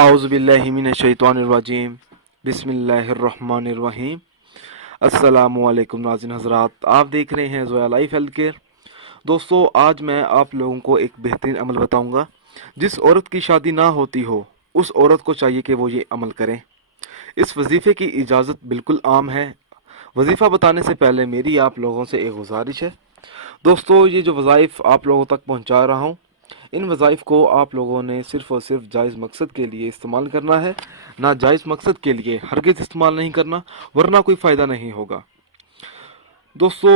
اعوذ باللہ من الشیطان الرجیم بسم اللہ الرحمن الرحیم۔ السلام علیکم ناظرین حضرات، آپ دیکھ رہے ہیں زویا لائف ہیلتھ کیئر۔ دوستو، آج میں آپ لوگوں کو ایک بہترین عمل بتاؤں گا۔ جس عورت کی شادی نہ ہوتی ہو اس عورت کو چاہیے کہ وہ یہ عمل کریں۔ اس وظیفے کی اجازت بالکل عام ہے۔ وظیفہ بتانے سے پہلے میری آپ لوگوں سے ایک گزارش ہے۔ دوستو، یہ جو وظائف آپ لوگوں تک پہنچا رہا ہوں، ان وظائف کو آپ لوگوں نے صرف اور صرف جائز مقصد کے لیے استعمال کرنا ہے، ناجائز مقصد کے لیے ہرگز استعمال نہیں کرنا، ورنہ کوئی فائدہ نہیں ہوگا۔ دوستو،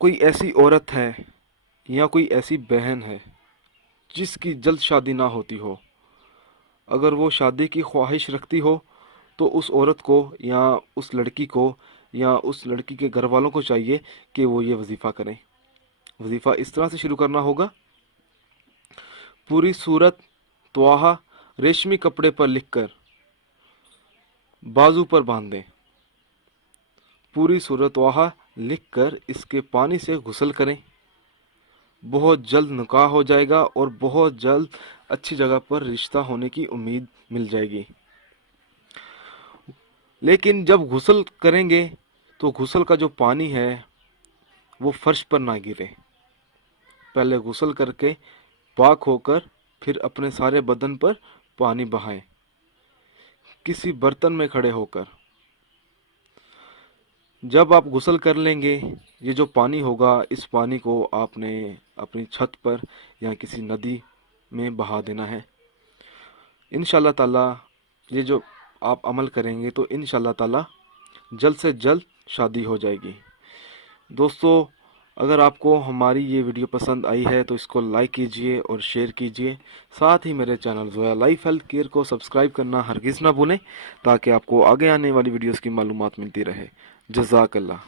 کوئی ایسی عورت ہے یا کوئی ایسی بہن ہے جس کی جلد شادی نہ ہوتی ہو، اگر وہ شادی کی خواہش رکھتی ہو تو اس عورت کو یا اس لڑکی کو یا اس لڑکی کے گھر والوں کو چاہیے کہ وہ یہ وظیفہ کریں۔ وظیفہ اس طرح سے شروع کرنا ہوگا: پوری صورت تواہا ریشمی کپڑے پر لکھ کر بازو پر باندھ دیں۔ پوری صورت تواہا لکھ کر اس کے پانی سے غسل کریں۔ بہت جلد نکاح ہو جائے گا اور بہت جلد اچھی جگہ پر رشتہ ہونے کی امید مل جائے گی۔ لیکن جب غسل کریں گے تو غسل کا جو پانی ہے وہ فرش پر نہ گرے۔ پہلے غسل کر کے پاک ہو کر پھر اپنے سارے بدن پر پانی بہائیں، کسی برتن میں کھڑے ہو کر۔ جب آپ غسل کر لیں گے، یہ جو پانی ہوگا، اس پانی کو آپ نے اپنی چھت پر یا کسی ندی میں بہا دینا ہے۔ انشاءاللہ تعالی یہ جو آپ عمل کریں گے تو انشاءاللہ تعالی جلد سے جلد شادی ہو جائے گی۔ دوستو، اگر آپ کو ہماری یہ ویڈیو پسند آئی ہے تو اس کو لائک کیجئے اور شیئر کیجئے۔ ساتھ ہی میرے channel Zoya life health care کو سبسکرائب کرنا ہرگز نہ بھولیں، تاکہ آپ کو آگے آنے والی ویڈیوز کی معلومات ملتی رہے۔ جزاک اللہ۔